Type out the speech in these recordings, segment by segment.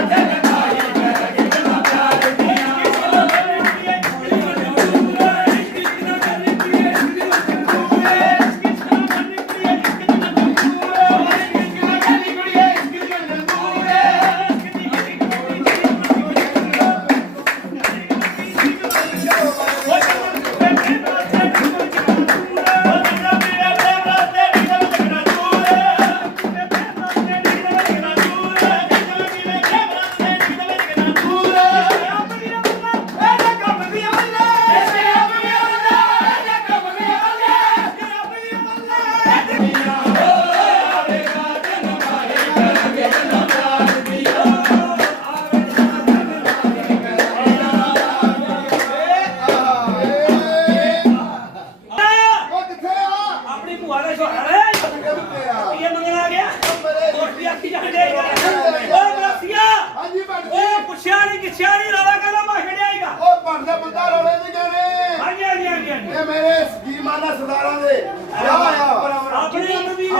Yeah.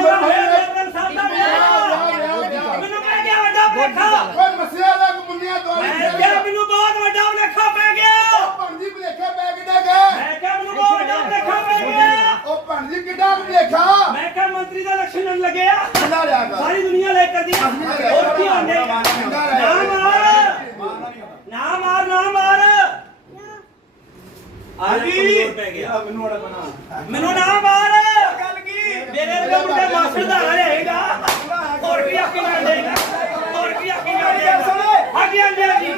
ਦਾ ਹੋਇਆ ਦੇਵਨ ਸਾਹਿਬ ਦਾ ਵਿਆਹ ਮੈਨੂੰ ਪੈ ਗਿਆ ਵੱਡਾ ਭਲੇਖਾ ਓਏ ਮਸਿਆ ਦਾ ਮੁੰਨਿਆ ਦਵਾਈ ਮੈਂ ਕਿਹਾ ਮੈਨੂੰ ਬਹੁਤ ਵੱਡਾ ਭਲੇਖਾ ਪੈ ਗਿਆ ਉਹ ਭੰਡ ਜੀ ਭਲੇਖੇ ਪੈ ਕਿੱਡਾ ਗਏ ਮੈਂ ਕਿਹਾ ਮੈਨੂੰ ਬਹੁਤ ਵੱਡਾ ਭਲੇਖਾ ਪੈ ਗਿਆ ਉਹ ਭੰਡ ਜੀ ਕਿੱਡਾ ਭਲੇਖਾ ਮੈਂ ਕਿਹਾ ਮੰਤਰੀ ਦਾ ਇਲੈਕਸ਼ਨ ਲੱਗਿਆ ਕਿੰਨਾ ਲਿਆ ਕਰ ਸਾਰੀ ਦੁਨੀਆ ਲੈ ਕਰਦੀ ਆ ਹੋਰ ਕੀ ਆਂਦੇ ਨਾ ਮਾਰ ਨਾ ਮਾਰ ਨਾ ਮਾਰ ਗਿਆ ਬਣਾ ਮੈਨੂੰ ਨਾ ਮਾਰ ਗੱਲ ਮੇਰੇ ਵਰਗਾ ਮੁੰਡਾ ਮਾਸਟਰ ਦਾ ਰਹੇਗਾ ਹੋਰ ਕੀ ਆਖੀ ਜਾਣ ਦੇਗਾ ਹੋਰ ਕੀ ਆਖੀ ਜਾਣ ਦੇਗਾ ਹਾਂਜੀ ਹਾਂਜੀ ਹਾਂਜੀ।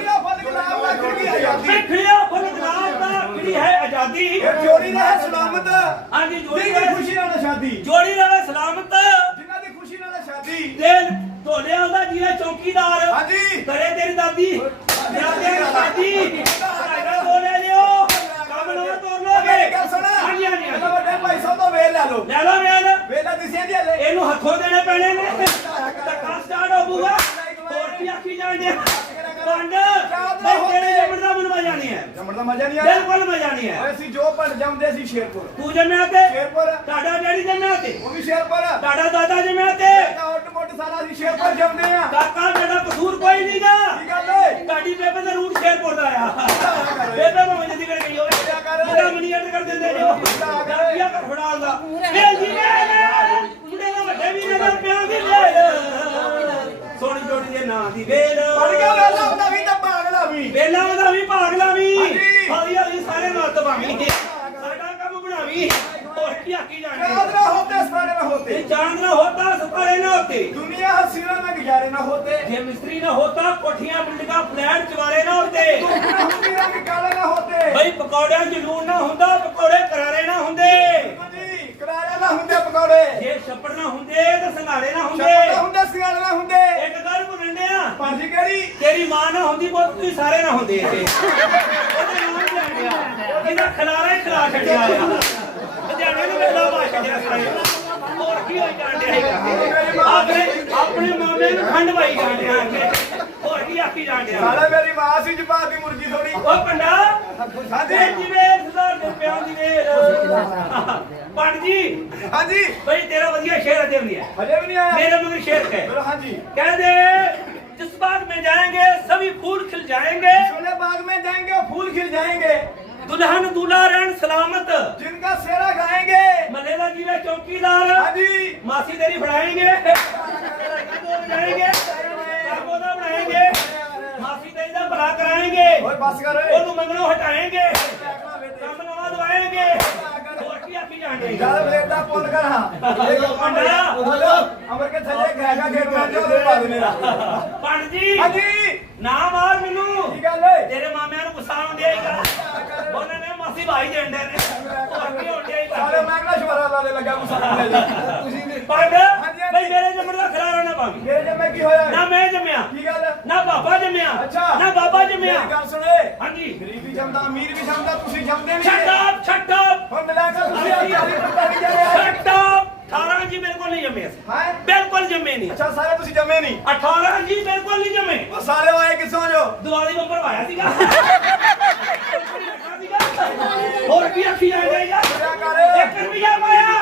ਆਜ਼ਾਦੀ ਸਿੱਖਿਆ ਫੁੱਲ ਗੁਲਾਬ ਦਾ ਕਿਹੜੀ ਹੈ ਆਜ਼ਾਦੀ। ਜੋੜੀ ਹੈ ਸਲਾਮਤ। ਹਾਂਜੀ ਜੋੜੀ ਰਵੇ ਖੁਸ਼ੀ ਨਾਲ ਸ਼ਾਦੀ ਜੋੜੀ ਰਵੇ ਸਲਾਮਤ। ਜਿਨ੍ਹਾਂ ਦੀ ਖੁਸ਼ੀ ਨਾਲ ਸ਼ਾਦੀ ਦਿਲ ਢੋਲਿਆਂ ਦਾ ਜਿਵੇਂ ਚੌਕੀਦਾਰ ਹਾਂਜੀ। ਕਰੇ ਤੇਰੀ ਦਾਦੀ ਜਾਂਦੇ ਦਾਦੀ ਭਾਈਰਾ ਦੋ ਲੈ ਲਿਓ ਕੰਮ ਨਾ ਤੋੜ ਲੋ ਮੇਰੀ ਗੱਲ ਸੁਣ ਹਾਂਜੀ ਹਾਂਜੀ ਪਹਿਲਾਂ ਹਾਂਜੀ। ਵੱਡੇ ਭਾਈ ਸਾਹਿਬ ਤੋਂ ਵੇਲ ਲੈ ਲਓ ਲੈ ਲਓ ਵੇਲ ਵੇਲਾ ਦਿਸਿਆ ਦੀ ਹਲੇ ਇਹਨੂੰ ਹੱਥੋਂ ਦੇਣੇ ਪੈਣੇ ਨੇ। ਧੱਕਾ ਸਟਾਰਟ ਹੋਊਗਾ ਹੋਰ ਕੀ ਆਖੀ ਜਾਣਦੇ ਪੰਡ ਬਈ ਤੇਰੇ ਜੰਮਣ ਦਾ ਮੈਨੂੰ ਮਜ਼ਾ ਨਹੀਂ ਹੈ ਜੰਮਣ ਦਾ ਮਜ਼ਾ ਨਹੀਂ ਆਇਆ? ਬਿਲਕੁਲ ਮਜ਼ਾ ਨਹੀਂ ਹੈ ਅਸੀਂ ਜੋ ਪੰਡ ਜੰਮਦੇ ਸੀ ਸ਼ੇਰਪੁਰ। ਤੂੰ ਜੰਮਿਆ ਤੇ ਸ਼ੇਰਪੁਰ। ਤੁਹਾਡਾ ਡੈਡੀ ਜੰਮਿਆ ਤੇ। ਉਹ ਵੀ ਸ਼ੇਰਪੁਰ। ਤੁਹਾਡਾ ਦਾਦਾ ਜੰਮਿਆ ਤੇ। ਉੱਟ ਮੁੱਟ ਸਾਰਾ ਅਸੀਂ ਸ਼ੇਰਪੁਰ ਜੰਮਦੇ ਆ। ਕਾਕਾ ਮੇਰਾ ਕਸੂਰ ਕੋਈ ਨਹੀਂਗਾ ਕੀ ਗੱਲ ਓਏ? ਤੁਹਾਡੀ ਬੇਬੇ ਦਾ ਰੂਟ ਸ਼ੇਰਪੁਰ ਦਾ ਆ। ਬੇਬੇ ਭਾਵੇਂ ਜਦੀ ਕਰ ਗਈ ਹੋਵੇ। ਮੁੰਡਾ ਮਨੀ ਐਡ ਕਰ ਦਿੰਦੇ ਜੋ ਕੀ ਕਰ ਫੜਾਲ ਦਾ। ਵੇ ਜੀ ਵੇ ਨਾਂ ਦੀ ਵੇਲਾ। ਪੜ ਗਿਆ ਵੇਲਾ ਉਹਦਾ ਵੀ ਤਾਂ ਪਾਗਲਾ ਵੀ। ਵੇਲਾ ਉਹਦਾ ਵੀ ਪਾਗਲਾ ਵੀ। ਹਾਂਜੀ। ਹੌਲੀ ਹੌਲੀ ਸਾਰੇ ਨੱਤ ਭੰਗਣਗੇ ਸਾਡਾ ਕੰਮ ਬਣਾਵੀ। ਹੋਰ ਕੀ ਆਕੀ ਜਾਣਗੇ? ਯਾਦ ਨਾ ਹੋਤੇ ਸਾਰੇ ਨਾ ਹੋਤੇ। चांद ना होता सितारे ना होते दुनिया हसीना ना गुजारे ना होते ये मिस्त्री ना होता कोठियां बिल्डिंगा फ्लैट चवारे ना होते दुनिया हसीना के काला ना होते भाई पकौड़े जलून ना हुंदा पकौड़े करारे ना हुंदे ਜੀ ਕਰਾਰੇ ਨਾ ਹੁੰਦੇ। ਪकौड़े ਜੇ ਛੱਪੜ ਨਾ ਹੁੰਦੇ ਤੇ ਸੰਘਾਰੇ ਨਾ ਹੁੰਦੇ। ਹੁੰਦੇ ਸਿਆਲ ਨਾ ਹੁੰਦੇ। ਇੱਕ ਗੱਲ ਆ। ਭਾਜੀ ਕਿਹੜੀ? ਤੇਰੀ ਮਾਂ ਨਾ ਹੁੰਦੀ ਬਹੁਤ ਤੁਸੀਂ ਸਾਰੇ ਨਾ ਹੁੰਦੇ ਇੱਥੇ। ਉਹਦਾ ਨਾਮ ਲੈ ਗਿਆ। ਇਹਦਾ ਖਲਾਰਾ ਹੀ ਖਲਾ ਛੱਡਿਆ ਆ ਲੁਧਿਆਣੇ ਨੂੰ ਮੇਲਾ ਬਾਸ਼ ਜਿਹੜਾ ਸਾਰੇ। ਹੋਰ ਕੀ ਹੋਈ ਜਾਂਦੇ ਹੈਗਾ? ਆਪਣੇ ਆਪਣੇ ਮਾਮੇ ਨੂੰ ਖੰਡ ਵਾਈ ਜਾਂਦੇ ਆ ਹੋਰ ਕੀ ਆਖੀ ਜਾਂਦੇ ਆ ਸਾਲੇ ਮੇਰੀ ਮਾਂ ਸੀ ਜਪਾਤ ਦੀ ਮੁਰਗੀ ਥੋੜੀ ਉਹ ਪੰਡਾ ਸਾਡੇ ਜਿਵੇਂ ਸਰਦਾਰ ਦੇ ਪਿਆਂ ਦੀ ਨੇ ਪੰਡ ਜੀ। ਹਾਂਜੀ। ਬਈ ਤੇਰਾ ਵਧੀਆ ਸ਼ੇਰ ਅਜੇ ਵੀ ਨਹੀਂ ਆਇਆ। ਹਜੇ ਵੀ ਨਹੀਂ ਆਇਆ। ਮੇਰੇ ਮਗਰ ਸ਼ੇਰ ਹੈ। ਹਾਂਜੀ। ਕਹਿੰਦੇ जिस बाग में जाएंगे सभी फूल खिल जाएंगे छोले बाग में जाएंगे फूल खिल जाएंगे दुल्हन दुलारण सलामत जिनका सेरा गाएंगे मलेला जी में चौकीदार मासी तेरी बढ़ाएंगे बढ़ाएंगे ਮਾਫੀ ਦੇਈ ਦਾ ਭਲਾ ਕਰਾਏਗੇ ਓਏ ਬਸ ਕਰ ਓਏ ਉਹਨੂੰ ਮੰਗਣੋਂ ਹਟਾਏਂਗੇ ਕੰਮ ਨਵਾਂ ਦਵਾਏਂਗੇ ਹੋਰ ਕੀ ਆਖੀ ਜਾਣਗੇ ਪੁੱਲ ਕਰ। ਹਾਂ ਇੱਕ ਪੰਡਾ ਬੋਲੋ। ਅਮਰ ਕੇ ਥੱਲੇ ਗਾਇਗਾ ਖੇਡ ਕਰ ਜੋ ਦੇ ਪਾ ਦੇ ਮੇਰਾ ਪੰਡ ਜੀ। ਹਾਂਜੀ। ਨਾ ਮਾਰ ਮੈਨੂੰ। ਕੀ ਗੱਲ ਏ? ਤੇਰੇ ਮਾਮਿਆਂ ਨੂੰ ਗੁੱਸਾ ਆਉਂਦਿਆ ਹੀ ਉਹਨਾਂ ਨੇ ਮਾਸੀ ਭਾਈ ਜੰਡੇ ਨੇ। ਸਾਰੇ ਮੈਂ ਕਿਹੜਾ ਸ਼ਵਰਾ ਲਾ ਲੈ ਲੱਗਾ ਗੁੱਸਾ ਕਰਦੇ ਜੀ ਤੁਸੀਂ ਪੰਡ ਬਈ ਮੇਰੇ ਜੰਮਣ ਦਾ ਖਲਾਰਾ ਨਾ ਪਾਵੀ ਮੇਰੇ ਜੰਮੇ ਕੀ ਹੋਇਆ? ਨਾ ਮੈਂ ਜੰਮਿਆ। ਕੀ ਗੱਲ? ਨਾ ਬਾਬਾ ਜੰਮਿਆ। ਅੱਛਾ। ਨਾ ਬਾਬਾ ਜੰਮਿਆ। ਮੇਰੀ ਗੱਲ ਸੁਣ ਏ। ਹਾਂਜੀ। ਗਰੀਬ ਵੀ ਜੰਮਦਾ ਅਮੀਰ ਵੀ ਜੰਮਦਾ ਤੁਸੀਂ ਜੰਮਦੇ ਨਹੀਂ ਛੱਡ ਆਪ ਛੱਡ ਆਪ। ਹੁਣ ਮਿਲਾ ਕੇ ਤੁਸੀਂ ਆਪ ਪਤਾ ਨਹੀਂ ਜਾ ਰਿਹਾ ਛੱਡ ਆਪ। 18 ਜੀ ਮੇਰੇ ਕੋਲ ਨਹੀਂ ਜੰਮੇ ਸੀ ਹੈ? ਬਿਲਕੁਲ ਜੰਮੇ ਨਹੀਂ। ਅੱਛਾ ਸਾਰੇ ਤੁਸੀਂ ਜੰਮੇ ਨਹੀਂ? 18 ਜੀ ਮੇਰੇ ਕੋਲ ਨਹੀਂ ਜੰਮੇ। ਉਹ ਸਾਰੇ ਆਏ ਕਿਸੋਂ ਜੋ? ਦਿਵਾਲੀ ਬੰਬਰ ਆਇਆ ਸੀਗਾ। ਹੋਰ ਕੀ ਆਖੀ ਜਾਏਗਾ ਯਾਰ? ਇੱਕ ਰੁਪਿਆ ਪਾਇਆ।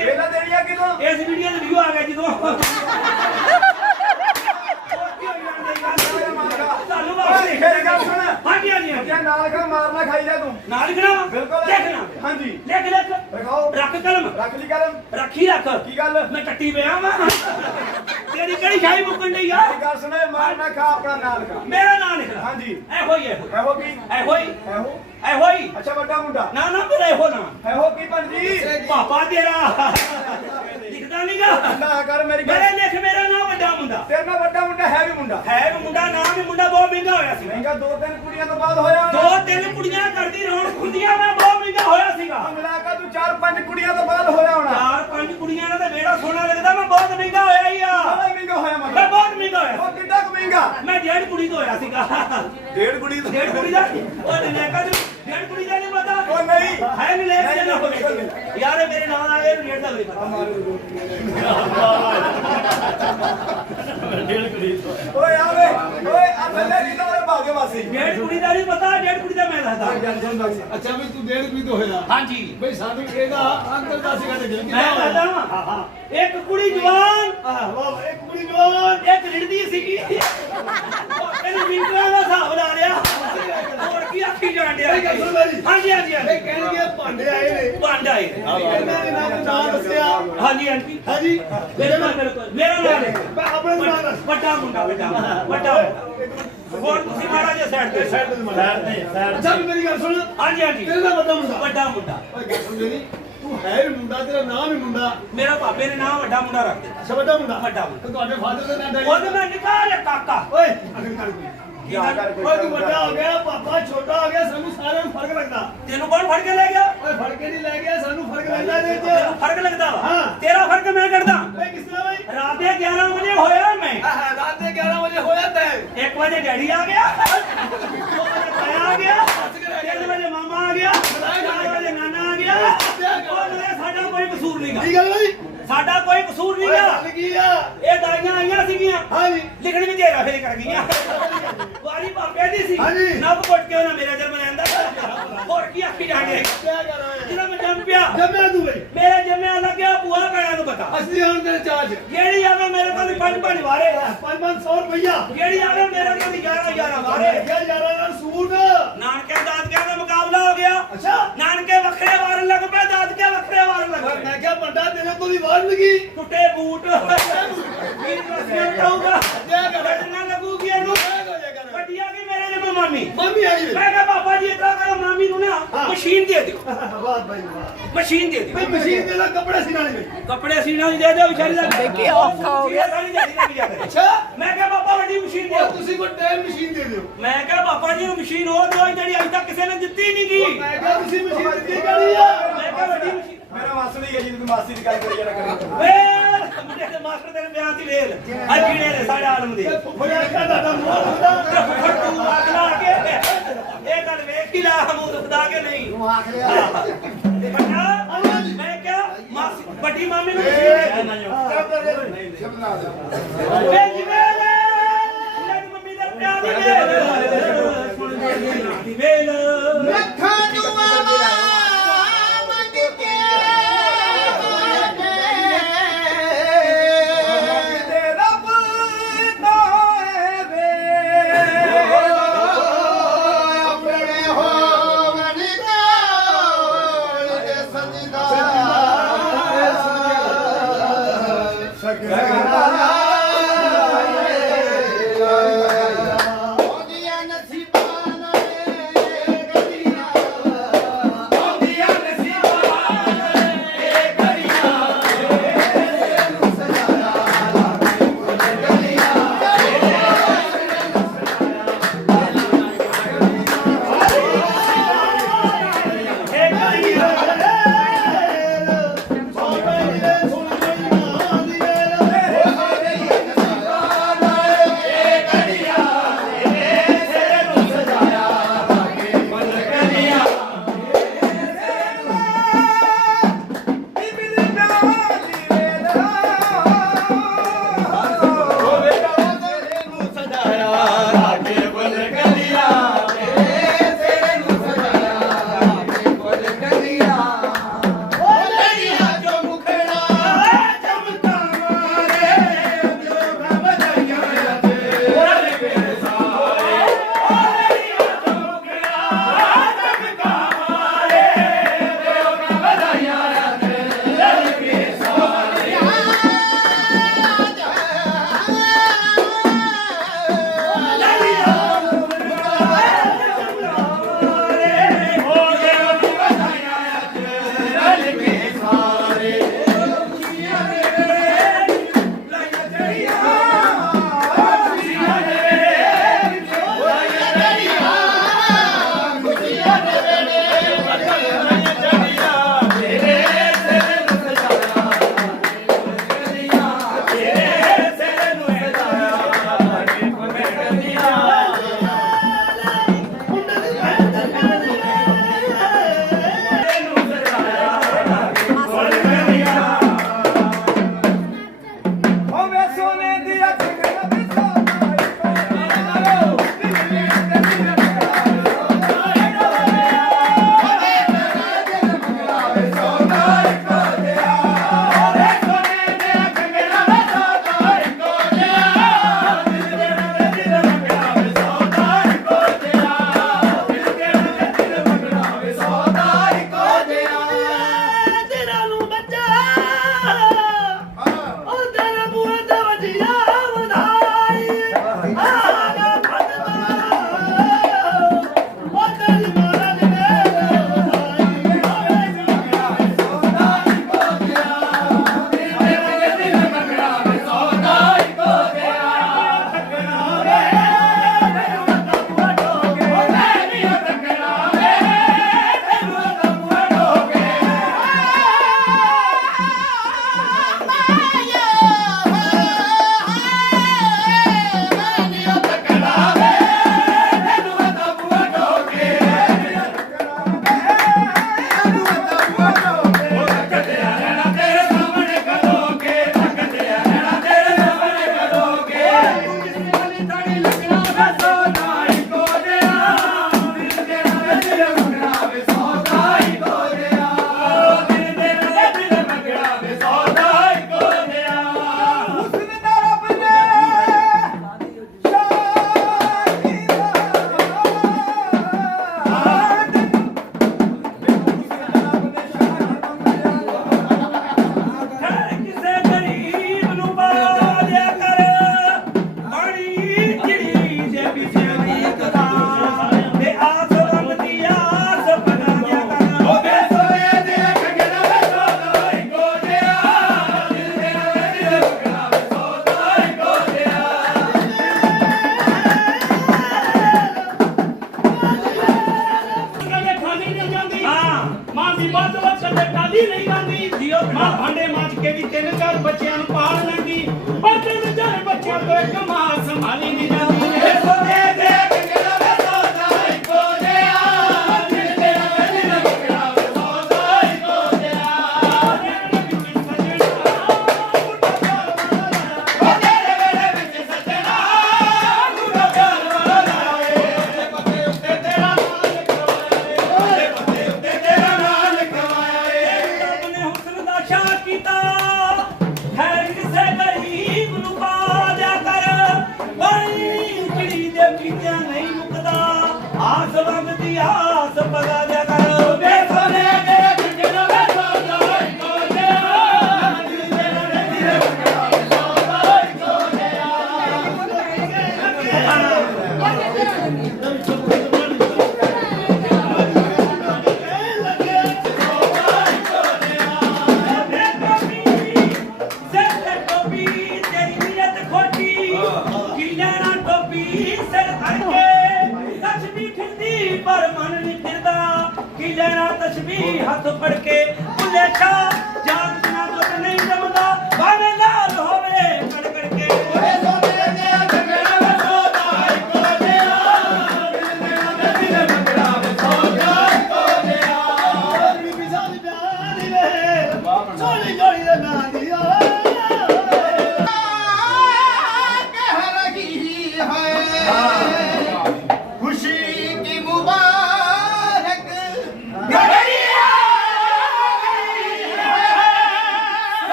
ਦਿਆਂਗੇ ਵੇਲਾ ਦੇਣੀ ਆ ਕਿਦੋਂ ਇਸ ਵੀਡੀਓ ਦੇ ਵੀਡੀਓ ਆ ਗਿਆ ਜਦੋਂ ਕੀ? ਤੁਹਾਨੂੰ ਵਾਪਸ ਮੇਰੀ ਗੱਲ ਸੁਣ। ਹਾਂਜੀ ਹਾਂਜੀ ਹਾਂਜੀ। ਜੇ ਨਾਲ ਖਾ ਮਾਰਨਾ ਖਾਈ ਜਾ ਤੂੰ। ਨਾਲ ਲਿਖਣਾ ਬਿਲਕੁਲ। ਲਿਖਣਾ ਹਾਂਜੀ। ਲਿਖ ਲਿਖ ਰਖਾਓ। ਰੱਖ ਕਲਮ। ਰੱਖ ਲਈ ਕਲਮ। ਰੱਖੀ ਰੱਖ। ਕੀ ਗੱਲ? ਮੈਂ ਟੱਟੀ ਪਿਆ ਵਾਂ। ਤੇਰੀ ਕਿਹੜੀ ਸ਼ਾਹੀ ਮੁੱਕਣ ਡਈ ਆ? ਮੇਰੀ ਗੱਲ ਸੁਣ ਮਾਰਨਾ ਖਾ ਆਪਣਾ ਨਾਲ ਖਾ। ਮੇਰਾ ਨਾਂ ਲਿਖਣਾ ਹਾਂਜੀ। ਇਹੋ ਹੀ ਇਹੋ ਇਹੋ ਕੀ? ਇਹੋ ਹੀ। ਇਹੋ? ਇਹੋ ਹੀ। ਅੱਛਾ ਵੱਡਾ ਮੁੰਡਾ। ਨਾ ਨਾ ਮੇਰਾ ਇਹੋ ਨਾਂ। ਇਹੋ ਕੀ ਪੰਜੀ ਪਾਪਾ ਤੇਰਾ। ਲਿਖਦਾ ਨਹੀਂਗਾ ਨਾ ਕਰ ਮੇਰੀ ਗੱਲ। ਮੇਰੇ ਲਿਖ ਮੇਰਾ ਨਾਂ ਵੱਡਾ ਮੁੰਡਾ। ਤੇਰੇ ਨਾਲ ਵੱਡਾ ਮੁੰਡਾ ਹੈ ਵੀ ਮੁੰਡਾ। ਹੈ ਵੀ ਮੁੰਡਾ ਨਾਮ ਵੀ ਮੁੰਡਾ ਬਹੁਤ ਮਹਿੰਗਾ ਹੋਇਆ ਸੀ ਮਹਿੰਗਾ ਦੋ ਤਿੰਨ ਕੁੜੀਆਂ ਤੋਂ ਬਾਅਦ ਹੋਇਆ। ਹੋਣਾ। ਦੋ ਤਿੰਨ ਕੁੜੀਆਂ ਕਰਦੀ ਰੌਣਕ ਹੁੰਦੀਆਂ ਮੈਂ ਬਹੁਤ ਮਹਿੰਗਾ ਹੋਇਆ ਸੀਗਾ। ਮਿਲਾ ਕੇ ਤੂੰ ਚਾਰ ਪੰਜ ਕੁੜੀਆਂ ਤੋਂ ਬਾਅਦ ਹੋਇਆ ਹੋਣਾ। ਚਾਰ ਪੰਜ ਕੁੜੀਆਂ ਨਾਲ ਤਾਂ ਮੇਰਾ ਸੋਨਾ ਲੱਗਦਾ ਮੈਂ ਬਹੁਤ ਮਹਿੰਗਾ ਹੋਇਆ ਹੀ ਆ ਬੜਾ ਹੀ ਮਹਿੰਗਾ ਹੋਇਆ ਮੈਂ ਮਹਿੰਗਾ ਹੋਇਆ ਉਹ ਕਿੱਡਾ ਕੁ ਮਹਿੰਗਾ? ਮੈਂ ਡੇਢ ਕੁੜੀ ਤੋਂ ਹੋਇਆ ਸੀਗਾ। ਡੇਢ ਕੁੜੀ ਤੋਂ ਡੇਢ ਕੁੜੀ ਦਾ ਉਹ ਨਨੇਕਾ ਜੀ ਡੇਢ ਕੁੜੀ ਦਾ ਨਹੀਂ ਪਤਾ। ਉਹ ਨਹੀਂ। ਹੈ ਨਹੀਂ ਲੈ ਕੇ ਹੋਵੇ। ਯਾਰ ਇਹ ਮੇਰੇ ਨਾਲ ਆਏ ਨੂੰ ਡੇਢ ਦਾ ਵੀ ਪਤਾ। ਓਏ ਆਵੇ। ਓਏ ਆ ਥੱਲੇ ਨਹੀਂ ਤਾਂ ਭਾਗੇ ਵਾਸੀ ਡੇਢ ਕੁੜੀ ਦਾ ਨਹੀਂ ਪਤਾ ਡੇਢ ਕੁੜੀ ਦਾ ਮੈਂ ਦੱਸਦਾ। ਅੱਛਾ ਵੀ ਤੂੰ ਡੇਢ ਵੀ ਤੋਂ ਹੋਇਆ। ਹਾਂਜੀ। ਬਈ ਸਾਨੂੰ ਇਹਦਾ ਅੰਕਲ ਦਾ ਸੀਗਾ ਤੇ ਗਿਲ ਮੈਂ ਦੱਸਦਾ ਵਾਂ। ਇੱਕ ਕੁੜੀ ਜਵਾਨ। ਆਹ ਵਾਹ ਇੱਕ ਕੁੜੀ ਜਵਾਨ। ਇੱਕ ਰਿੜਦੀ ਸੀਗੀ। ਇਹਨੇ ਮਿੰਟਾਂ ਦਾ ਹਿਸਾਬ ਲਾ ਲਿਆ। ਹੋਰ ਕੀ ਆਖੀ ਜਾਣ ਡਿਆ। ਇਹ ਗੱਲ ਸੁਣ ਮੇਰੀ। ਹਾਂਜੀ ਹਾਂਜੀ ਇਹ ਹਾਂਜੀ ਕਹਿਣਗੇ ਭਾਂਡੇ ਆਏ ਨੇ। ਪੰਜ ਆਏ ਇਹਨਾਂ ਨੇ ਨਾਮ ਨਾਂ ਦੱਸਿਆ। ਹਾਂਜੀ ਹਾਂਜੀ। ਹਾਂਜੀ। ਬਿਲਕੁਲ ਬਿਲਕੁਲ। ਮੇਰਾ ਨਾਮ ਹੈ। ਮੈਂ ਆਪਣੇ ਨਾਂ ਦੱਸ ਵੱਡਾ ਮੁੰਡਾ ਵੱਡਾ ਵੱਡਾ ਮੁੰਡਾ। ਹੋਰ ਤੁਸੀਂ ਮਾੜਾ ਜਿਹਾ ਸਾਈਡ ਤੇ ਸਾਈਡ ਤੇ ਅੱਛਾ ਵੀ ਮੇਰੀ ਗੱਲ ਸੁਣ। ਹਾਂਜੀ ਹਾਂਜੀ। ਤੇਰੇ ਦਾ ਵੱਡਾ ਮੁੰਡਾ। ਵੱਡਾ ਮੁੰਡਾ। ਓਏ ਗੱਲ ਸੁਣ ਮੇਰੀ। ਤੂੰ ਹੈ ਵੀ ਮੁੰਡਾ ਤੇਰਾ ਨਾਮ ਹੀ ਮੁੰਡਾ। ਮੇਰਾ ਭਾਪੇ ਨੇ ਨਾਮ ਵੱਡਾ ਮੁੰਡਾ ਰੱਖ ਦਿੱਤਾ। ਅੱਛਾ ਵੱਡਾ ਮੁੰਡਾ। ਵੱਡਾ ਮੁੰਡਾ। ਤੇ ਤੁਹਾਡੇ ਫਾਦਰ ਦਾ ਨਾਮ ਡੈਡੀ ਉਹਦੇ ਮੈਂ ਨਿਕਾਹ ਕਾਕਾ। ਓਏ ਅਗਰ ਕਰ ਕੋਈ ਓਏ ਤੂੰ ਵੱਡਾ ਹੋ ਗਿਆ ਪਾਪਾ ਛੋਟਾ ਹੋ ਗਿਆ ਸਾਨੂੰ ਸਾਰਿਆਂ ਨੂੰ ਫ਼ਰਕ ਲੱਗਦਾ। ਤੈਨੂੰ ਕੌਣ ਫੜ ਕੇ ਲੈ ਗਿਆ? ਓਏ ਫੜ ਕੇ ਨਹੀਂ ਲੈ ਗਿਆ ਸਾਨੂੰ ਫ਼ਰਕ ਲੱਗਦਾ ਇਹਦੇ ਤੈਨੂੰ ਵਿੱਚ। ਫ਼ਰਕ ਲੱਗਦਾ ਵਾ। ਹਾਂ। ਤੇਰਾ ਫ਼ਰਕ ਮੈਂ ਕੱਢਦਾ। ਓਏ ਕਿਸ ਤਰ੍ਹਾਂ ਬਈ ਰਾਤ ਦੇ 11 ਵਜੇ ਹੋਇਆ ਮੈਂ। ਆਹ ਰਾਤ ਦੇ 11 ਵਜੇ ਹੋਇਆ ਤੈ। 1 ਵਜੇ ਡੈਡੀ ਆ ਗਿਆ। 2 ਵਜੇ ਤਾਇਆ ਆ ਗਿਆ। 3 ਵਜੇ ਮਾਮਾ ਆ ਗਿਆ। 4 ਵਜੇ ਨਾਨਾ ਆ ਗਿਆ। ਉਹ ਮੇਰੇ ਸਾਡਾ ਕੋਈ ਕਸੂਰ ਨਹੀਂਗਾ ਕੀ ਗੱਲ ਬਈ ਸਾਡਾ ਕੋਈ ਕਸੂਰ ਓਏ ਨਹੀਂਗਾ ਗੱਲ ਕੀ ਆ? ਇਹ ਦਾਈਆਂ ਆਈਆਂ ਸੀਗੀਆਂ। ਹਾਂਜੀ। ਲਿਖਣ ਵੀ ਤੇਰਾ ਫੇਰ ਕਰ ਗਈਆਂ। ਵਾਰੀ ਪਾਪੇ ਦੀ ਸੀ। ਹਾਂਜੀ। ਨੱਬ ਕੁੱਟ ਕੇ ਉਹਨਾਂ ਮੇਰਾ ਜਨਮ ਲੈਂਦਾ। ਹੋਰ ਕੀ ਆਖੀ ਜਾਣੇ ਕੀ ਕਰ ਰਹੇ ਜਦੋਂ ਮੈਂ ਜੰਮ ਪਿਆ ਜੰਮਿਆ ਤੂੰ ਮੇਰੇ ਜੰਮਿਆ ਲੱਗਿਆ ਭੂਆ ਭੈਣਾਂ ਨੂੰ ਪਤਾ। ਅਸੀਂ ਹੁਣ ਤੇਰੇ ਚਾਰਜ ਜਿਹੜੀ ਆਵੇ ਮੇਰੇ ਕੋਲ ਪੰਜ ਪੰਜ ਵਾਰੇ। 5-500 ਰੁਪਈਆ। ਜਿਹੜੀ ਆਵੇ ਮੇਰੇ ਕੋਲ 11 11 ਵਾਰੇ। ਕਿਆ ਯਾਰਾਂ ਨਾਲ ਸੂਟ। ਨਾਨਕੇ ਦਾਦਕਿਆਂ ਦਾ ਮੁਕਾਬਲਾ ਹੋ ਗਿਆ। ਅੱਛਾ। ਨਾਨਕੇ ਵੱਖਰੇ ਵਾਰਨ ਲੱਗ ਪਏ ਦਾਦਕੇ ਵੱਖਰੇ ਵਾਰਨ ਲੱਗ ਪਏ। ਮੈਂ ਕਿਹਾ ਵੱਡਾ ਤੇਰੇ ਕੋਲ ਹੀ ਵਾਰ ਲਗੀ। ਟੁੱਟੇ ਬੂਟ। ਵੀਰ ਰਸੀਆਂ ਪਾਊਗਾ ਕਿਆ ਕਰ? ਨਾ ਲੱਗੂਗੀ ਇਹਨੂੰ ਵੱਡੀ ਆ ਗਈ ਮੇਰੇ ਦੇ ਮਾਮੀ। ਮੰਮੀ ਆ ਗਈ ਮੈਂ ਕਿਹਾ ਪਾਪਾ ਜੀ ਇਤਨਾ ਕਰੋ ਮਾਮੀ ਨੂੰ ਨਾ ਮਸ਼ੀਨ ਦੇ ਦਿਓ। ਵਾਹ ਭਾਈ ਵਾਹ ਮਸ਼ੀਨ ਦੇ ਬਈ ਦਿਓ ਮਸ਼ੀਨ ਦੇ ਨਾਲ ਕੱਪੜੇ ਸਿਲਾਣੇ ਬਈ। ਕੱਪੜੇ ਸੀਣਾ ਵੀ ਦੇ ਦਿਓ ਵਿਚਾਰੀ ਦਾ। ਦੇਖੀ ਔਖਾ ਹੋ ਗਿਆ। ਸਾਰੀ ਦਿਹਾੜੀ ਅੱਛਾ। ਮੈਂ ਕਿਹਾ ਪਾਪਾ ਵੱਡੀ ਮਸ਼ੀਨ ਦਿਓ। ਤੁਸੀਂ ਕੋਈ ਟਾਈਮ ਮਸ਼ੀਨ ਦੇ ਦਿਓ। ਮੈਂ ਕਿਹਾ ਪਾਪਾ ਜੀ ਨੂੰ ਮਸ਼ੀਨ ਉਹ ਦਿਓ ਜਿਹੜੀ ਅਜੇ ਤੱਕ ਕਿਸੇ ਨੇ ਦਿੱਤੀ ਨਹੀਂ ਗਈ ਮੈਂ ਕਿਹਾ ਤੁਸੀਂ ਮਸ਼ੀਨ ਦਿੱਤੀ ਕਾਲੀ ਆ? ਮੈਂ ਕਿਹਾ ਵੱਡੀ ਮਸ਼ੀਨ ਮੇਰਾ ਮਾਸੜ ਹੀ ਹੈ ਜੀ ਤੂੰ ਮਾਸੀ ਦੀ ਗੱਲ ਕਰੀ ਜਾਣਾ ਕਰੀ। ਵੇਲ ਮੁੰਡੇ ਦੇ ਮਾਸਟਰ ਤੇਰੇ ਵਿਆਹ ਦੀ ਵੇਲ। ਅੱਜ ਕੀੜੇ ਨੇ ਸਾਡੇ ਆਲਮ ਦੇ। ਫੁੱਫੜਿਆ ਕਾ ਦਾ ਮੂੰਹ ਹੁੰਦਾ। ਫੁੱਫੜ ਤੂੰ ਆਖਲਾ ਕੇ ਇਹ ਗੱਲ ਵੇਖ ਹੀ ਲਾ ਹਮੂਦ ਖੁਦਾ ਕੇ ਨਹੀਂ। ਤੂੰ ਆਖ ਲਿਆ। ਮੈਂ ਕਿਹਾ ਮਾਸੀ ਵੱਡੀ ਮਾਮੀ ਨੂੰ ਵੇ ਜਿਵੇਂ ਲੈ ਮੰਮੀ ਦਾ ਪਿਆਰ ਦੀ ਵੇਲ। ਸੁਣ ਦੇ ਵੇਲ। ਲੱਖਾਂ ਜੁਆਵਾਂ ਮੰਗ ਕੇ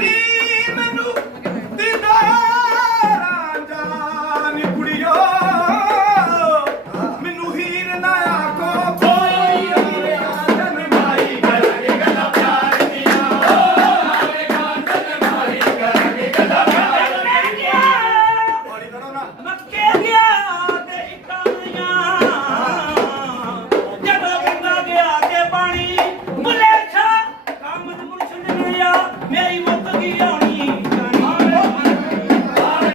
Amen.